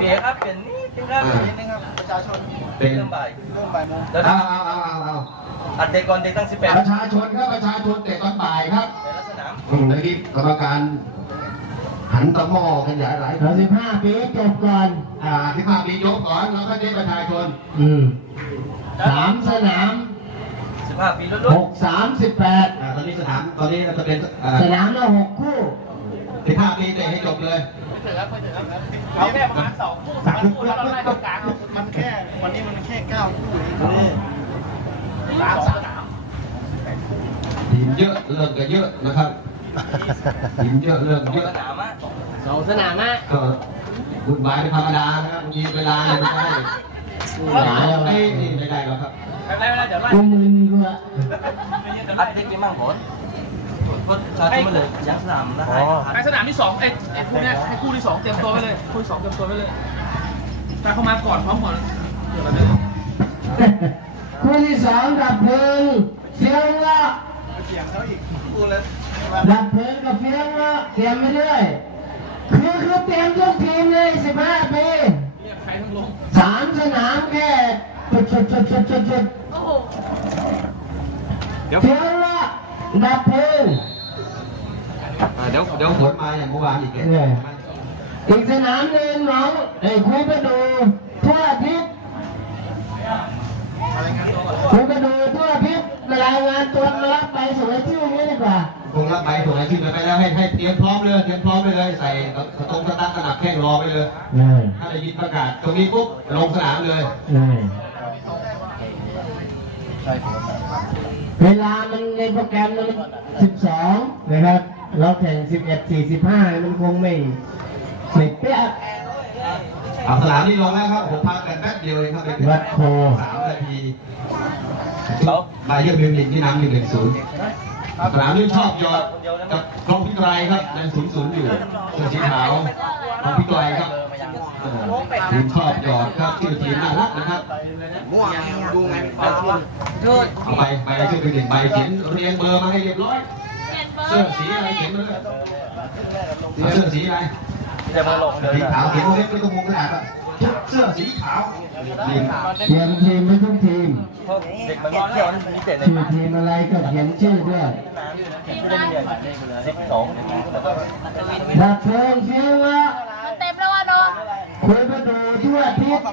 เปลี่ยนครับเปลี่ยนนิดนึงครับเปลี่ยนนิดนึงครับประชาชนเป็นเริ่มบ่ายเริ่มบ่ายโมงแล้วเอาเอาเอาเอาเอาอัดเด็กก่อนเด็กตั้งสิบแปดประชาชนครับประชาชนเตะตอนบ่ายครับในลักษณะอืมแล้วนี่กรรมการ หันตะหม้อขยายหลายคเรานสิบห้าปีจบก่อน อ่าที่ภาพปียกก่อนแล้วก็เน้นประชาชนอืมสามสนามสิบห้าปีรุ่นหกสามสิบแปดอ่าตอนนี้สนามตอนนี้จะเป็นอ่าสนามละหกคู่ ที่ภาพปีเตะให้จบเลยเอาแค่ประมาณสองคู่สามคู่แล้วเราไล่ตรงกลางเอามันแค่วันนี้มันแค่เก้าคู่เองสามสนามทีมเยอะเรื่องก็เยอะนะครับทีมเยอะเรื่องๆเยอะสนามอะสองสนามอะก็บุญบายเป็นธรรมดานะครับบางทีเวลาเนี่ยมันก็ให้หลายอะไรนี่ไม่ได้หรอกครับไม่เป็นไรเดี๋ยวไล่กูมึนกูอะอัดเด็กกี่มั่งผล ก็ชาติมาเลยยังสนามนะฮะไอสนามที่สองไอไอคู่เนี้ยให้คู่ที่สองเตรียมตัวไว้เลยคู่ที่สองเตรียมตัวไว้เลยแต่เข้ามาก่อนพร้อมก่อนเดี๋ยวเราจะคู่ที่สองดับเพลิงเฟียงละเสียงเขาอีกคู่แล้วดับเพลิงกับเฟียงละเตรียมไปเรื่อยคือคือเตรียมทุกทีมเลยสิบห้าปีเรียกใครทั้งลงสามสนามแค่จุดจุดจุดจุดจุดจุดโอ้โหเฟียงละ ดับเพลิงอ่าเดี๋ยวเดี๋ยวผลมาอย่างเมื่อวานอีกแกเนี่ยอีกสนามหนึ่งน้องไอ้คุยไปดูทั่วอาทิตย์คุยไปดูทั่วอาทิตย์มารายงานตัวมารับไปส่งให้ชื่อนี้ดีกว่าคงรับใบส่งรายชื่อไปแล้วให้ให้เตรียมพร้อมเลยเตรียมพร้อมไปเลยใส่กระตรงกระตักกระหนักแข้งรอไปเลยนี่ถ้าได้ยินประกาศตรงนี้ปุ๊บลงสนามเลยนี่ เวลามันในโปรแกรมมันสิบสองนะครับ เราแข่งสิบเอ็ดสี่สิบห้ามันคงไม่ไม่เป๊ะเอาสนามนี้ลงแล้วครับผมพักกันแป๊บเดียวเองครับวัดโพสามนาทีบายเยอร์มิวนิกที่นำหนึ่งหนึ่งศูนย์สนามนี้ชอบยอดกับกรองพิกไกรครับยังศูนย์ศูนย์อยู่เสื้อสีขาว กรองพิกไกรครับเออทีมชอบยอดครับชื่อทีมน่ารักนะครับม่วงดูไงเอาใบใบชื่อเป็นหนึ่งใบเขียนเรียงเบอร์มาให้เรียบร้อยเสื้อสีอะไรเขียนมาเลยเอาเสื้อสีอะไรจะมาลงเดี๋ยวสีนะขาวเขียนเล็กไม่ต้องมุงกระดาษอะเสื้อสีขาวเรียงเขียนทีมไม่ทุกทีมเพราะเด็กมันเที่ยวนี่มีเตะในชื่อทีมอะไรก็เขียนชื่อด้วยสิบสองดับเพลิงเฟี้ยวละ คุยไปดูทั่วอาทิตย์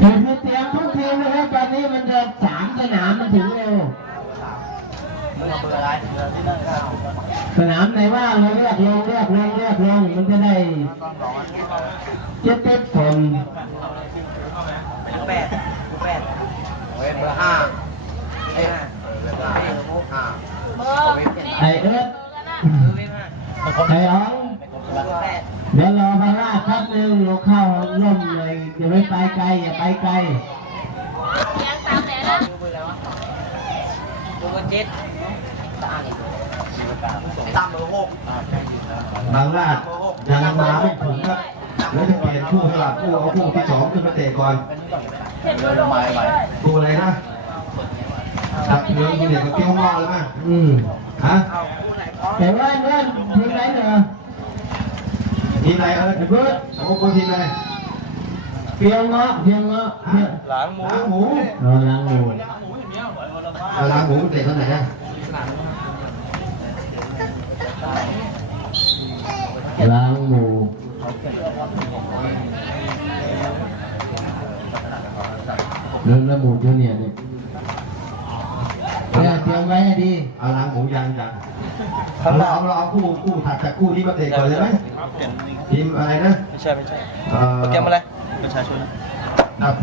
ทีมที่เตรียมทุกทีมนะครับตอนนี้มันจะสามสนามมันถึงเร็วสนามไหนว่าเราเรียกลงเรียกลงเรียกลงมันจะได้เจ็ดเจ็ดคนแปดแปดเบอร์ห้าเอ้ยเบอร์ห้าห้า เบอร์นี่ ไอเอิร์ธไออ๋องเดี๋ยวรอพระราชแป๊บนึงเราเข้าร่มเลยอย่าไปไปไกลอย่าไปไกล เลี้ ยงตามแม่นะตัวเจ็ดตามเบอร์หกบางราชยังมาไม่ถึงครับแล้วจะเปลี่ยนคู่สลับคู่เอาคู่ที่สองขึ้นมาเตะก่อนเห็นเบอร์ลงด้วยคู่อะไรนะดับเพลิงคุณเด็กกับเกี้ยวงอแล้วมั้ยอืมฮะแต่ว่าเนื่อนทีมไหนเหรอทีมอะไรเออไอ้เบิร์ดโอ้โหทีมอะไร เพียงเงาะเพียงเงาะเพียงหลังหมูล้างหมูเออล้างหมูเอาล้างหมูเตะตอนไหนอะล้างหมูเรื่องละหมูจูเนียร์เนี่ยเนี่ยเตรียมไว้ให้ดีเอาล้างหมูยังยังเอาเราเอาเราเอาคู่คู่ถัดจากคู่นี้มาเตะก่อนเลยไหมทีมอะไรนะไม่ใช่ไม่ใช่เอ่อโปรแกรมอะไร ประชาชนครับ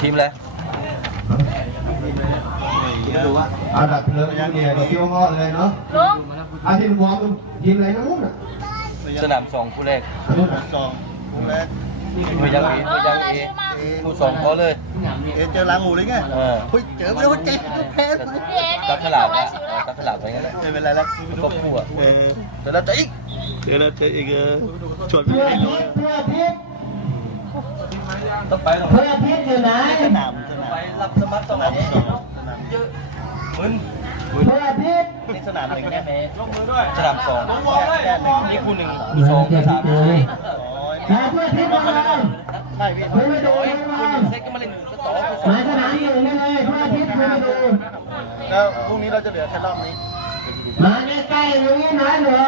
ทีมอะไรเอาดับเพลิงคุณเด็กกับเกี้ยวงอเลยเนาะลุงอาทีมวอร์มทีมอะไรนะนู้นอะสนามสองคู่แรกนู้นอะสองคู่แรกมือยังเอมือยังเอคู่สองเขาเลย เอ๊ะเจอล้างหมูเลยไงเออเฮ้ยเจอไปแล้วเจ๊แพ้ไปพี่เอ๋นี่ตัดฉพี่ลากทำไว้อะสิวแล้วตัดฉลากไว้งั้นแหละไม่เป็นไรแล้วก็คู่อะเออแต่ละจะอีกเจอแล้วเจออีกเออชวนเพื่อไปทิศเพื่อทิศ ต้องไปต้องเพื่อทิศอยู่ไหนสนามสนามไปรับสมัครตรงไหนเยอะมึนเพื่อทิศนี่สนามหนึ่งแน่ไหมสนามสองนี่คู่หนึ่งเหมืสออนงจะสามเจอสี่แต่เพื่อทิศมาเลยใช่พี่คุณไปดูเลยมาเซ็กก็มาเล่นก็ต่อหมายสนามหนึ่งนี่เลยเพื่อทิศคุณไปดูแล้วพรุ่งนี้เราจะเหลือแค่รอบนี้มาใกล้ๆตรงนี้นะเหรอ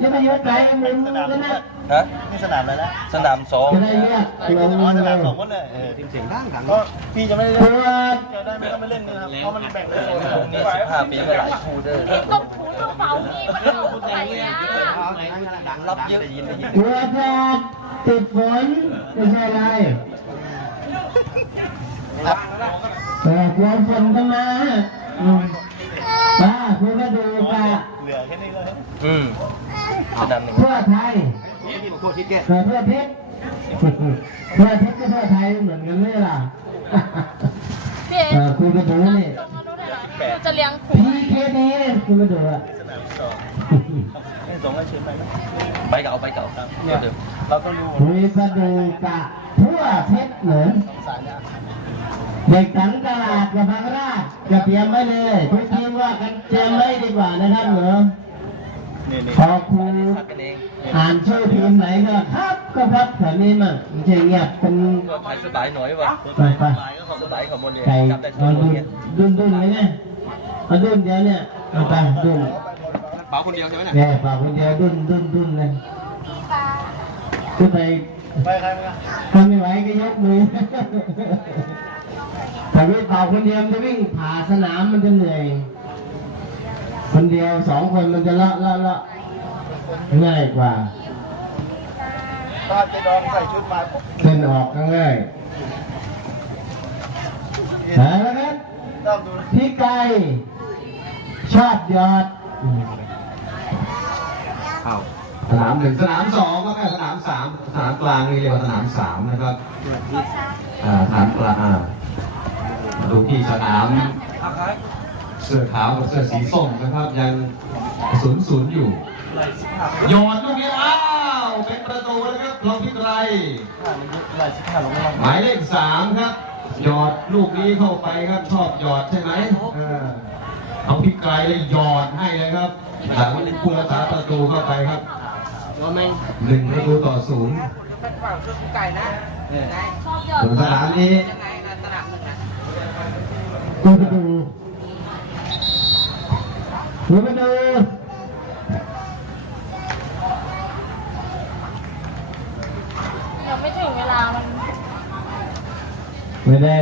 อย่าไปยุ่งไกลมุมกันนะ ฮะนี่สนามอะไรนะสนามสองจะได้เลือกลงอ๋อสเลนามยสองคนเลยทีมเสียงดังดังก็พี่จะไม่ได้ตัเล่นวจะได้ไม่ต้องไปเล่นนี่นะครับเพราะมันแบ่งเลยพรุ่งนี้สิบห้าปีก็หลายคู่เด้อนี่ก็ถูกระเป๋านี่มันเอาไปอะรับเยอะยินได้ยินตัวจะติดฝนไม่ใช่อะไรแต่กลัวฝนก็มาอืมป้าคุณก็ดูป้าเหลือแค่นี้เลยอืมสนามหนึ่ งเพื่อไทยเพื่อเพื่อทิศเพื่อทิศก็เพื่อไทยเหมือนกันเลยล่ะพี่เออคุณก็ดูนี่ ตรงนู้นได้เหรอคือจะเลี้ยงผู พีเคดีคุณก็ดูอะสนามสองนี่สองให้เชิญไปนะไปเก่าไปเก่าครับเดิมเราต้องดูคุยก็ดูกะทั่วทิศเหมือนสองสายนะเด็กสังตลาดกับบางราชจะเตรียมไว้เลยทุกทีมว่ากันเตรียมไว้ดีกว่านะครับเหรอนี่นี่ พอครูพักกันเองอ่านชื่อทีมไหนก็ครับก็ครับแบบนี้มั่งไม่ใช่เงียบเป็นก็ถ่ายสบายหน่อยว่ะไปไปสบายของโมเดลไก่จำได้ทุเอากคนดุนเนี่ยดุนดุนเลยนะเอาดุนเดียวเนี่ยเอาไปดุนเป๋าคนเดียวใช่ไหมเนี่ยเนี่ยฝากคนเดียวดุนดุนดุนเลยขึ้นไปไปใครมึงอะทำไม่ไหวก็ยกมือแต่วิ่งเป่าคนเดียวมันจะวิ่งผ่าสนามมันจะเหนื่อย คนเดียวสองคนมันจะเลาะเลาะเลาะง่ายกว่าถ้าจะดองใส่ชุดมาปุ๊บเส้นออกก็ง่ายเอาแล้วครับต้องดูนะพี่ไก่ชอบยอดสนามหนึ่งสนามสองก็แค่สนามสามสนามกลางนี่เรียกว่าสนามสามนะครับอ่าสนามกลางอ่ามาดูที่สนาม เสื้อขาวกับเสื้อสีส้มนะครับยังศูนย์ศูนย์อยู่โยนลูกนี้อ้าวเป็นประตูแล้วครับลองพิกไรหมายเลขสามครับหยอดลูกนี้เข้าไปครับชอบหยอดใช่ไหมเออเอาพิกไรเลยหยอดให้เลยครับหลังผู้รักษาประตูเข้าไปครับหนึ่งประตูต่อศูนย์ชอบหยอดส่วนสนามนี้ดู ไม่เจอไนไม่ได้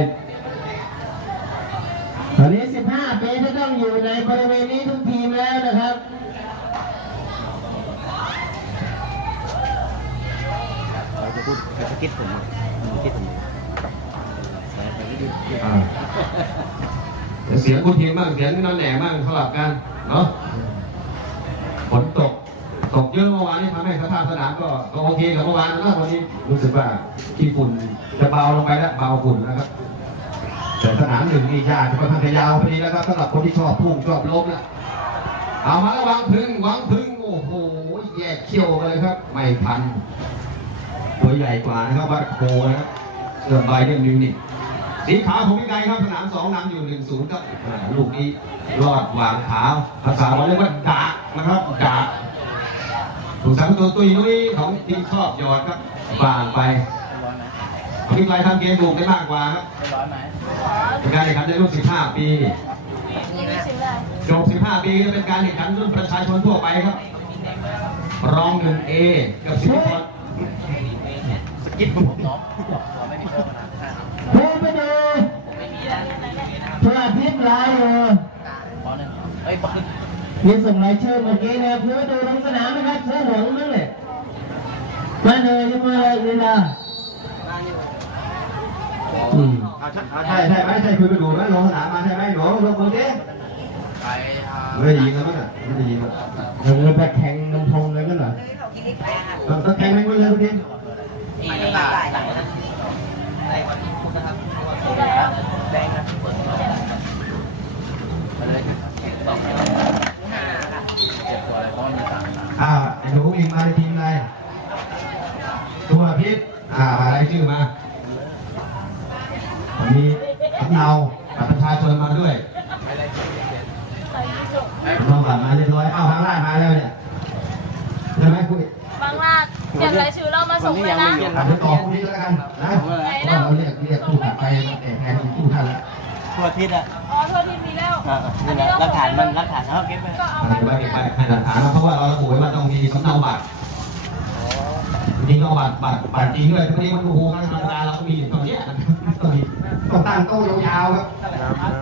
ตอนนี้ 15 ปีจะต้องอยู่ในบริเวณนี้ทุกทีแล้วนะครับเราจะพูดเขาจะคิดผมอะคิดผมอะ สียงคุณทีมบ้างเสียงนั่นแหน่บ้างสลับกันเนาะฝนตกตกเยอะเมื่อวานนี้ทำให้สภาพสนามก็ก็โอเคกับเมื่อวานนะวันนี้รู้สึกว่าที่ฝุ่นจะเบาลงไปแล้วเบาฝุ่นนะครับแต่สนามหนึ่งนี่ยากก็ทางจะยาวพอดีแล้วครับสำหรับคนที่ชอบพุ่งชอบล้มนะเอามาแล้ววางพึ่งวางพึ่งโอ้โหแยกเขี้ยวเลยครับ ไม่พันตัวใหญ่กว่านะครับวัดโคนะครับเสื้อใบเดนมิวนิก สีขาวของพี่ไก่ครับสนามสองนำอยู่หนึ่งศูนย์ครับอ่าลูกนี้รอดวางขาภาษาเราเรียกว่าดากนะครับดากถูกสามตัวตุยนุ้ยของทีมชอบหยอดครับบางไปพี่ไก่ทำเกมบุกได้มากกว่าครับร้อนไหมเป็นการแข่งขันในรุ่น15 ปียี่สิบเลยจบ15 ปีก็เป็นการแข่งขันรุ่นประชาชนทั่วไปครับ รองหนึ่งเอกับสิบคนสกิดผมน้องไม่มีโชคนะ ดูไปดูเพื่อทิศลายอยู่บอลหนึ่งเอ้ยบอลมีส่งรายชื่อเมื่อกี้นะครับเพื่อดูลงสนามนะครับเสื้อเหลืองนั่นแหละมาเลยจะมาเลยนี่นะอืมใช่ใช่ไหมใช่คุยไปดูไหมลงสนามมาใช่ไหมหนูลงดูดิไปไม่ได้ยินแล้วมั้งอะไม่ได้ยินแล้วเราเงินไปแข่งนมพงเลยกันเหรอต้องต้องแข่งไปหมดเลยทุกทีอีกตายแดงนะไปเลยสองห้าค่ะเจ็บตัวอะไรเพราะมีต่าง อ่าไอ้หนูอิงมาในทีมอะไรตัวพิษอ่าอะไรชื่อมาวันนี้สำเนาบัตรประชาชนมาด้วย ใส่ยี่สิบ สำเนาบัตรมาเรียบร้อยอ้าวทางไล่มาแล้วเนี่ยใช่ไหมคุย บางลาด บ เขียนรายชื่อเรามาส่งเลยนะ อาจจะต่อพรุ่งนี้ แล้วกันนะเพราะว่าเราเรียกเรียกผู้ถัดไปมาแต่แทนผู้ท่านแล้วทั่วทิศอะอ๋อโทษทีมีแล้วอ่านี่แหละหลักฐานมันหลักฐานเขาเก็บไว้ก็เอาอาจจะไม่เก็บไปให้หลักฐานนะเพราะว่าเราระบุไว้ว่าต้องมีสำเนาบัตรจริงๆก็บัตรบัตรบัตรจริงด้วยทีนี้มันโอ้โหธรรมดาเราก็มีอยู่ตรงเนี้ยต้องมีต้องตั้งโต๊ะยาวๆครับ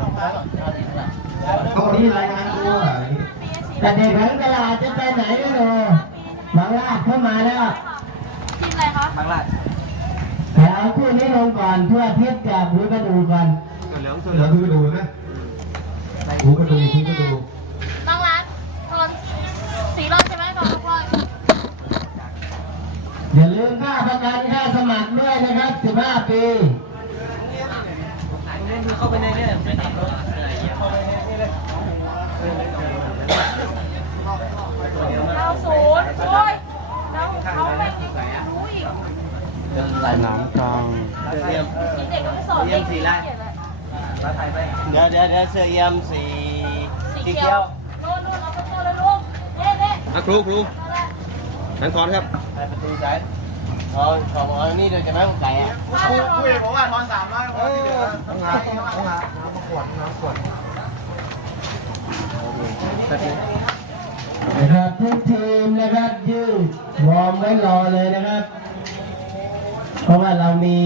โต๊ะนี้รายงานตัวแต่เด็กหลังตลาดจะไปไหนไม่รู้บางลาดเข้ามาแล้วทีมอะไรคะบางลาดแต่ เอาคู่นี้ลงก่อนเพื่อเทียบกับหรือกระดูก่อนตัวเหลืองเดี๋ยวคุณไปดูนะหูก็ดูคุณก็ดูบางร้านทอนสีรอนใช่ไหมทอนทุกร้อยอย่าลืมค่าประกันค่าสมัครด้วยนะครับ 15 ปีเข้าไปในเนี่ยไม่ติดรถเราศูนย์โอ้ยเราเขาไม่รู้อีก สน้ำกลางเยี่ยมเด็กก็ไม่สอนเด็กเขียนเลยเดี๋ยวเดี๋ยวเดี๋ยวเสื้อเยี่ยมสีสีเขียวน่นโน่นเราไปตัวเลยลูกเน่เน่อะครูครูนั่นทอนครับไปประตูซ้ายอ๋อของอ๋อนี่ด้วยใช่ไหมของไก่อะครูครูเอกบอกว่าทอนสามร้อยเหลือต้องหาต้องหาน้ำขวดน้ำขวดนะครับทุกทีมนะครับยืดวอร์มไว้รอเลยนะครับ เพราะว่าเรามี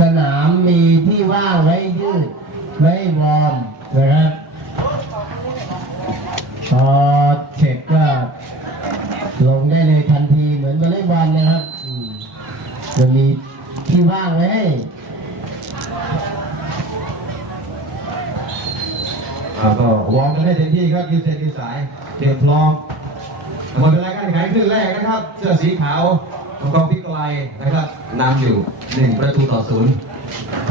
สนามมีที่ว่างไว้ยืดไว้วอร์มนะครับพอเช็คก็ลงได้เลยทันทีเหมือนวอลเลย์บอลนะครับจะมีที่ว่างไว้ให้ก็วอร์มกันได้เต็มที่ครับยืดเส้นยืดสายเตรียมพร้อมหมดเวลาการแข่งขันครึ่งแรกนะครับ เสื้อสีขาว กองพิกไลนะครับนำอยู่หนึ่งประตูต่อศูนย์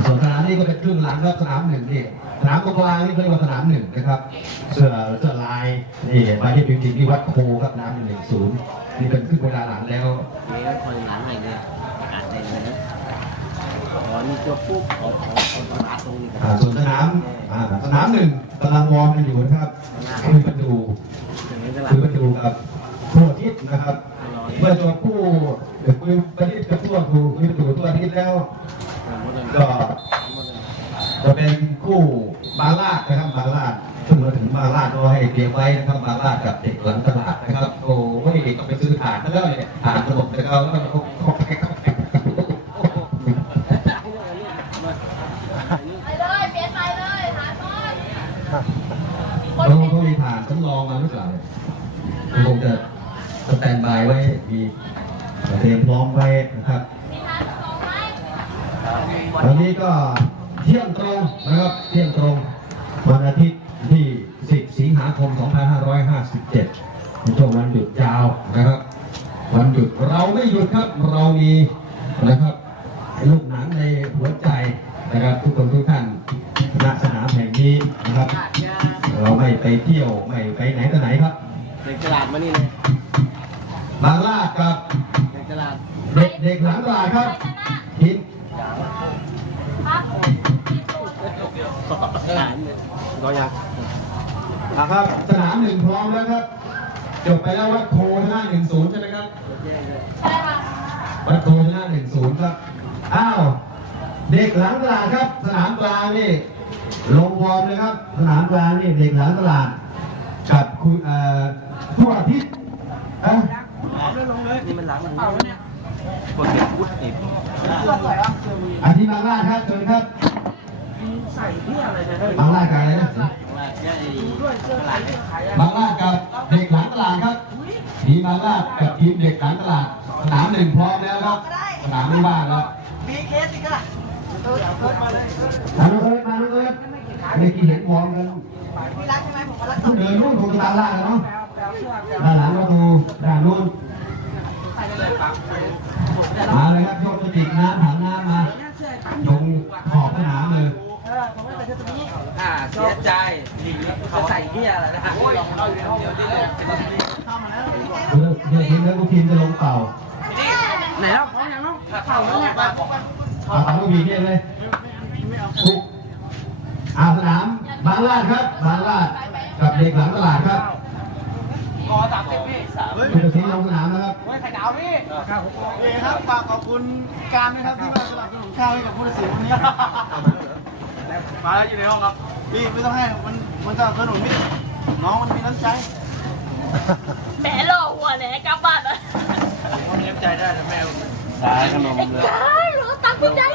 ส่วนสนามนี้ก็เป็นครึ่งหลังครับสนามหนึ่งนี่สนามกลางนี่เรียกว่าสนามหนึ่งนะครับเสื้อเสื้อลายนี่มาที่พิมพ์ที่วัดโคครับน้ำหนึ่งศูนย์นี่เป็นครึ่งเวลาหลังแล้วมีคนหลังไหนเนี่ยอ่านได้เลยนะอ๋อนี่ตัวปุ๊บอ๋ออ๋ออ๋อตรงตรงนี้ส่วนสนามสนามหนึ่งกำลังวอร์มกันอยู่นะครับคือประตูคือประตูกับทั่วอาทิศนะครับ เมื่อตัวผู้เดี๋ยวคุยประทิศกับทั่วครูคุยประตูทั่วอาทิศแล้ว ก็จะเป็นคู่บาลาดนะครับบาลาดซึ่งมาถึงบาลาดก็ให้เตรียมไว้นะครับบาลาดกับเด็กหลังตลาดนะครับ โอ้ยก็ไปซื้อถ่านแล้วเนี่ยถ่านระบบแล้วก็แล้วก็เขาเขาไปไปเลยเปลี่ยนไปเลยหาต้นคนเขาเป็นเขามีถ่านสำรองมาหรือเปล่าคงจะ สแตนบายไว้มีเตรียมพร้อมไว้นะครับมีทาวันนี้ก็เที่ยงตรงนะครับเที่ยงตรงวันอาทิตย์ที่ 10 สิงหาคม 2557ในช่วงวันหยุดยาวนะครับ วันหยุดเราไม่หยุดครับเรามีนะครับลูกหนังในหัวใจนะครับ ทุกคนทุกท่านณสนามแห่งนี้นะครับ เราไม่ไปเที่ยวไม่ไปไหนต่อไหนครับเด็กตลาดมานี่เลย บางลาดกับเด็กตลาดเด็กเด็กหลังตลาดครับทีมครับที่ตูนหารเลยรอยังนะครับ สนามหนึ่งพร้อมแล้วครับ จบไปแล้ววัดโพชนะหนึ่งศูนย์ใช่ไหมครับใช่ค่ะวัดโพชนะหนึ่งศูนย์ครับ อ้าว เด็กหลังตลาดครับ สนามกลางนี่ลงวอร์มเลยครับ สนามกลางนี่เด็กหลังตลาดกับคุณเอ่อทั่วอาทิศเอ้า นี่มันหลังมันเอาเนี่ยกดเด็กพุทธอีกอาทิตย์บางลาดครับเชิญครับใส่เพื่ออะไรเนี่ยบางลาดกับอะไรนะมาใช่ตลาดบางลาดกับเด็กหลังตลาดครับทีมบางลาดกับทีมเด็กหลังตลาด สนามหนึ่งพร้อมแล้วครับ สนามไม่ว่างแล้วมีเคสอีกอะเออเพิ่มมาเลยมาลูกเอ้ยมาลูกเอ้ยเมื่อกี้เห็นวอร์มกันพี่รักใช่ไหมผมมารักเดินนู่นตรงตามล่างกันเนาะด้านหลังประตูด้านนู้น มาเลยครับยกกระติกน้ำถังน้ำมาลงขอบสนามเลยเออผมไม่ใส่ชุดตัวนี้อ่าเสียใจเขาใส่เหี้ยอะไรนะโอ้ยเราอยู่ในห้องเดียวนี่เลยเข้ามาแล้วเดี๋ยวเดี๋ยวทีมแล้วทุกทีมจะลงเป่าไหนแล้วเขายังต้องเข่าแล้วเนี่ยเอาตามลูกบีเกมเลยทุกอาสนามบางลาดครับบางลาดกับเด็กหลังตลาดครับ ขอสามสิบพี่คุณจะทิ้งลงสนามนะครับฮ้ยไข่ดาวพี่นี่ครับฝากขอบคุณการนะครับที่มาสนับสนุนข้าวให้กับผู้ตัดสินวันนี้มาแล้วอยู่ในห้องครับพี่ไม่ต้องให้มันมันสนับสนุนพี่น้องมันมีน้ำใจแหมหล่อหัวแหนกลับบ้านอะมีน้ำใจได้แต่แม่ได้ขนมเลยได้เหรอตังค์คุณยาย